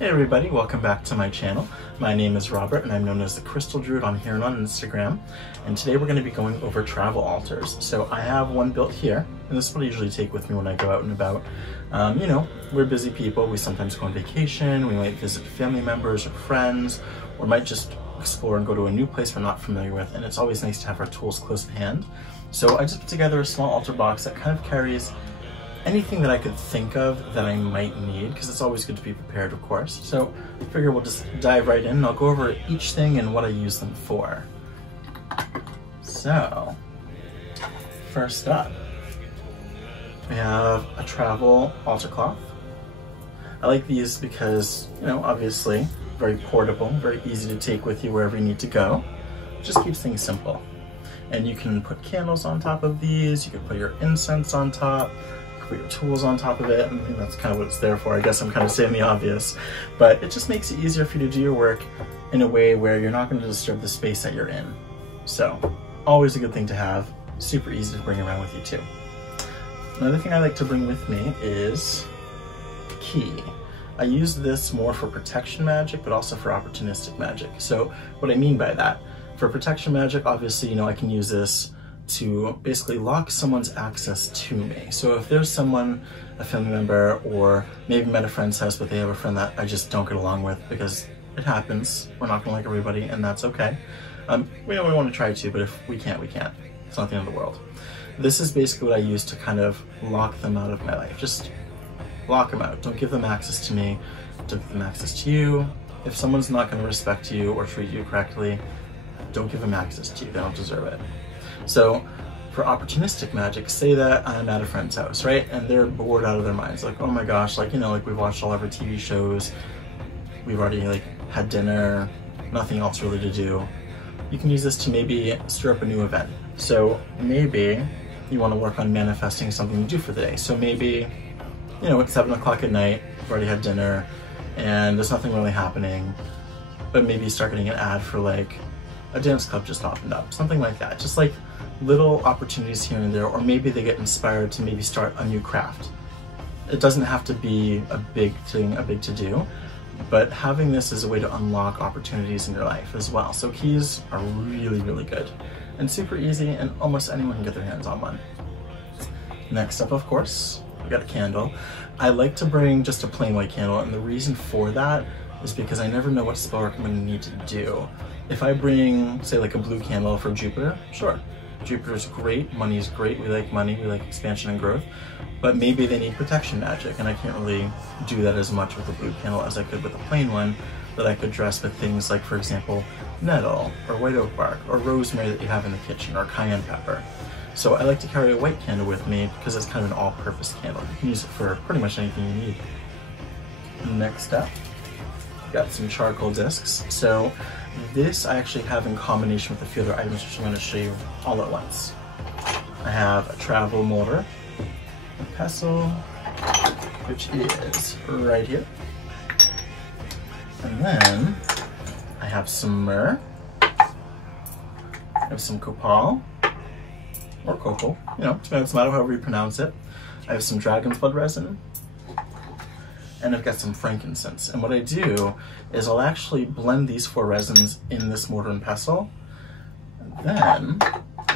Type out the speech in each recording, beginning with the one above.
Hey everybody, welcome back to my channel. My name is Robert and I'm known as the Crystal Druid on here and on Instagram. And today we're going to be going over travel altars. So I have one built here, and this is what I usually take with me when I go out and about. You know, we're busy people. We sometimes go on vacation, we might visit family members or friends, or might just explore and go to a new place we're not familiar with, and it's always nice to have our tools close at hand. So I just put together a small altar box that kind of carries anything that I could think of that I might need, because it's always good to be prepared, of course. So I figure we'll just dive right in and I'll go over each thing and what I use them for. So, first up, we have a travel altar cloth. I like these because, you know, obviously very portable, very easy to take with you wherever you need to go. Just keeps things simple. And you can put candles on top of these, you can put your incense on top, put your tools on top of it. I think that's kind of what it's there for. I guess I'm kind of saying the obvious, but it just makes it easier for you to do your work in a way where you're not going to disturb the space that you're in. So, always a good thing to have, super easy to bring around with you too. Another thing I like to bring with me is a key. I use this more for protection magic, but also for opportunistic magic. So what I mean by that, for protection magic, obviously, you know, I can use this to basically lock someone's access to me. So if there's someone, a family member, or maybe met a friend's house, but they have a friend that I just don't get along with, because it happens. We're not gonna like everybody, and that's okay. We know we want to try to, but if we can't, we can't. It's not the end of the world. This is basically what I use to kind of lock them out of my life. Just lock them out. Don't give them access to me. Don't give them access to you. If someone's not going to respect you or treat you correctly, don't give them access to you. They don't deserve it. So for opportunistic magic, say that I'm at a friend's house, right? And they're bored out of their minds. Like, oh my gosh, like, you know, like we've watched all of our TV shows. We've already like had dinner, nothing else really to do. You can use this to maybe stir up a new event. So maybe you want to work on manifesting something to do for the day. So maybe, you know, it's 7 o'clock at night, we've already had dinner, and there's nothing really happening, but maybe you start getting an ad for like a dance club just opened up, something like that. Just like little opportunities here and there, or maybe they get inspired to maybe start a new craft. It doesn't have to be a big thing, a big to-do, but having this is a way to unlock opportunities in your life as well. So keys are really, really good and super easy, and almost anyone can get their hands on one. Next up, of course, we got a candle. I like to bring just a plain white candle, and the reason for that is because I never know what spell work I'm going to need to do. If I bring, say, like a blue candle for Jupiter, sure, Jupiter's great, money is great, we like money, we like expansion and growth, but maybe they need protection magic, and I can't really do that as much with a blue candle as I could with a plain one that I could dress with things like, for example, nettle, or white oak bark, or rosemary that you have in the kitchen, or cayenne pepper. So I like to carry a white candle with me because it's kind of an all-purpose candle. You can use it for pretty much anything you need. Next up, we've got some charcoal discs. So this I actually have in combination with a few other items, which I'm going to show you all at once. I have a travel mortar, a pestle, which is right here. And then I have some myrrh, I have some copal, or copal, you know, it's a matter however you pronounce it. I have some dragon's blood resin, and I've got some frankincense. And what I do is I'll actually blend these 4 resins in this mortar and pestle. And then,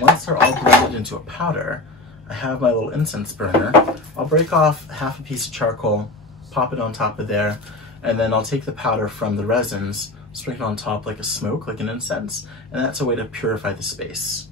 once they're all blended into a powder, I have my little incense burner. I'll break off half a piece of charcoal, pop it on top of there, and then I'll take the powder from the resins, sprinkle it on top like a smoke, like an incense, and that's a way to purify the space.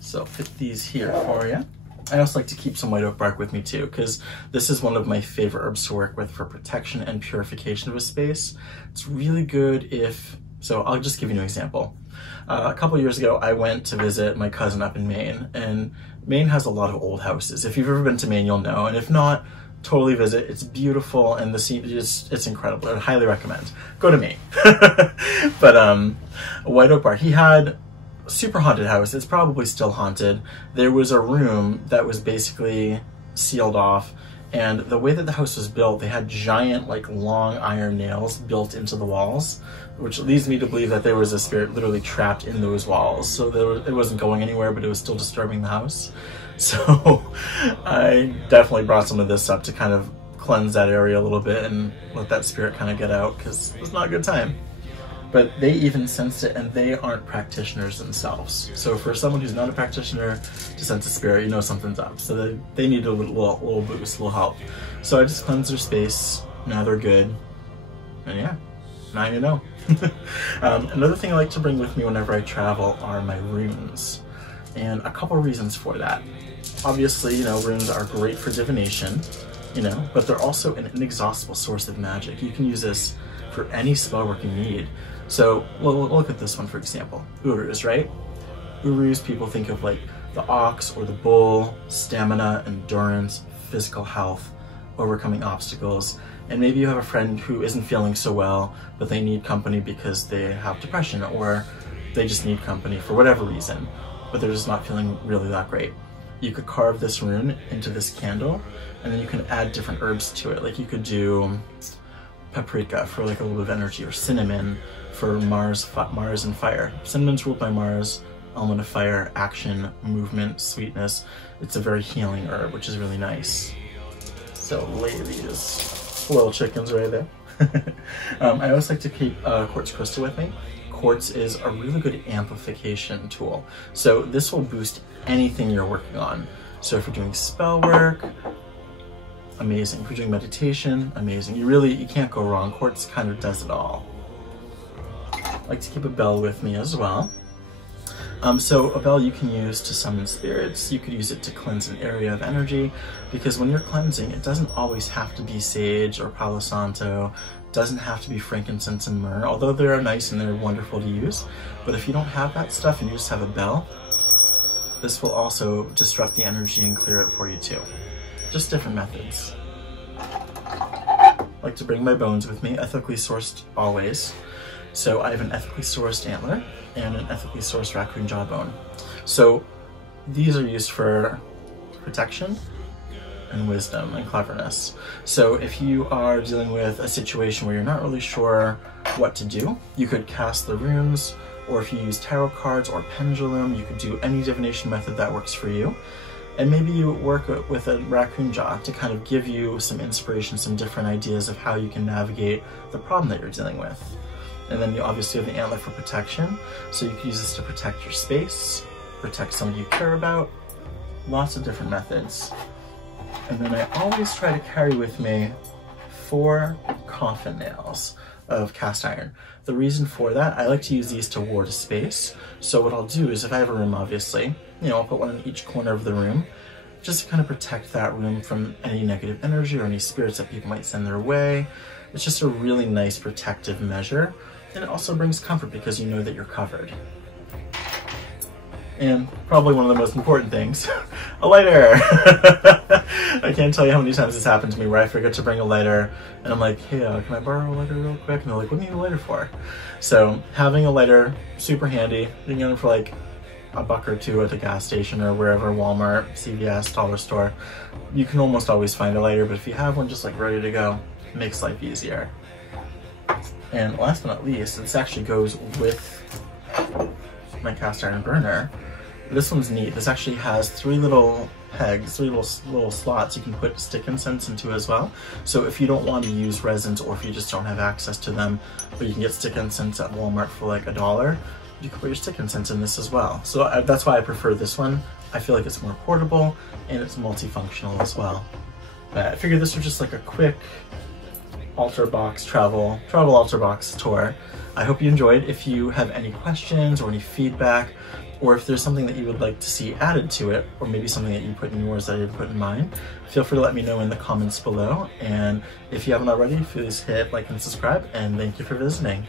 So I'll put these here for you. I also like to keep some white oak bark with me too, because this is one of my favorite herbs to work with for protection and purification of a space. It's really good if, so I'll just give you an example. A couple years ago, I went to visit my cousin up in Maine, and Maine has a lot of old houses. If you've ever been to Maine, you'll know, and if not, totally visit. It's beautiful, and the scene is, it's incredible. I would highly recommend. Go to Maine. But white oak bark, he had a super haunted house. It's probably still haunted. There was a room that was basically sealed off, and the way that the house was built, they had giant, like, long iron nails built into the walls, which leads me to believe that there was a spirit literally trapped in those walls. So it wasn't going anywhere, but it was still disturbing the house. So I definitely brought some of this up to kind of cleanse that area a little bit and let that spirit kind of get out, because it was not a good time. But they even sensed it, and they aren't practitioners themselves. So for someone who's not a practitioner to sense a spirit, you know something's up. So they need a little boost, a little help. So I just cleansed their space. Now they're good. And yeah, now you know. Another thing I like to bring with me whenever I travel are my runes. And a couple reasons for that. Obviously, you know, runes are great for divination, you know, but they're also an inexhaustible source of magic. You can use this for any spell work you need. So, well, look at this one, for example. Urus, right? Urus, people think of like the ox or the bull, stamina, endurance, physical health, overcoming obstacles. And maybe you have a friend who isn't feeling so well, but they need company because they have depression, or they just need company for whatever reason, but they're just not feeling really that great. You could carve this rune into this candle, and then you can add different herbs to it. Like you could do paprika for like a little bit of energy, or cinnamon for Mars and fire. Cinnamon's ruled by Mars, element of fire, action, movement, sweetness. It's a very healing herb, which is really nice. So lay these little chickens right there. I always like to keep Quartz Crystal with me. Quartz is a really good amplification tool. So this will boost anything you're working on. So if you're doing spell work, amazing. If you're doing meditation, amazing. You can't go wrong. Quartz kind of does it all. I like to keep a bell with me as well. So a bell you can use to summon spirits. You could use it to cleanse an area of energy, because when you're cleansing, it doesn't always have to be sage or Palo Santo. It doesn't have to be frankincense and myrrh, although they're nice and they're wonderful to use. But if you don't have that stuff and you just have a bell, this will also disrupt the energy and clear it for you too. Just different methods. I like to bring my bones with me, ethically sourced always. So I have an ethically sourced antler and an ethically sourced raccoon jawbone. So these are used for protection and wisdom and cleverness. So if you are dealing with a situation where you're not really sure what to do, you could cast the runes, or if you use tarot cards or pendulum, you could do any divination method that works for you. And maybe you work with a raccoon jaw to kind of give you some inspiration, some different ideas of how you can navigate the problem that you're dealing with. And then you obviously have the antler for protection, so you can use this to protect your space, protect someone you care about, lots of different methods. And then I always try to carry with me 4 coffin nails of cast iron. The reason for that, I like to use these to ward a space. So what I'll do is, if I have a room, obviously, you know, I'll put one in each corner of the room, just to kind of protect that room from any negative energy or any spirits that people might send their way. It's just a really nice protective measure. And it also brings comfort because you know that you're covered. And probably one of the most important things, a lighter. I can't tell you how many times this happened to me where I forget to bring a lighter and I'm like, hey, can I borrow a lighter real quick? And they're like, what do you need a lighter for? So having a lighter, super handy. You can get it for like $1 or $2 at the gas station or wherever, Walmart, CVS, dollar store. You can almost always find a lighter, but if you have one just like ready to go, it makes life easier. And last but not least, this actually goes with my cast iron burner. This one's neat. This actually has 3 little pegs, 3 little slots you can put stick incense into as well. So if you don't want to use resins, or if you just don't have access to them, but you can get stick incense at Walmart for like $1, you can put your stick incense in this as well. So that's why I prefer this one. I feel like it's more portable and it's multifunctional as well. But I figured this was just like a quick altar box travel altar box tour. I hope you enjoyed. If you have any questions or any feedback, or if there's something that you would like to see added to it, or maybe something that you put in yours that I didn't put in mine, feel free to let me know in the comments below. And if you haven't already, please hit like and subscribe, and thank you for visiting.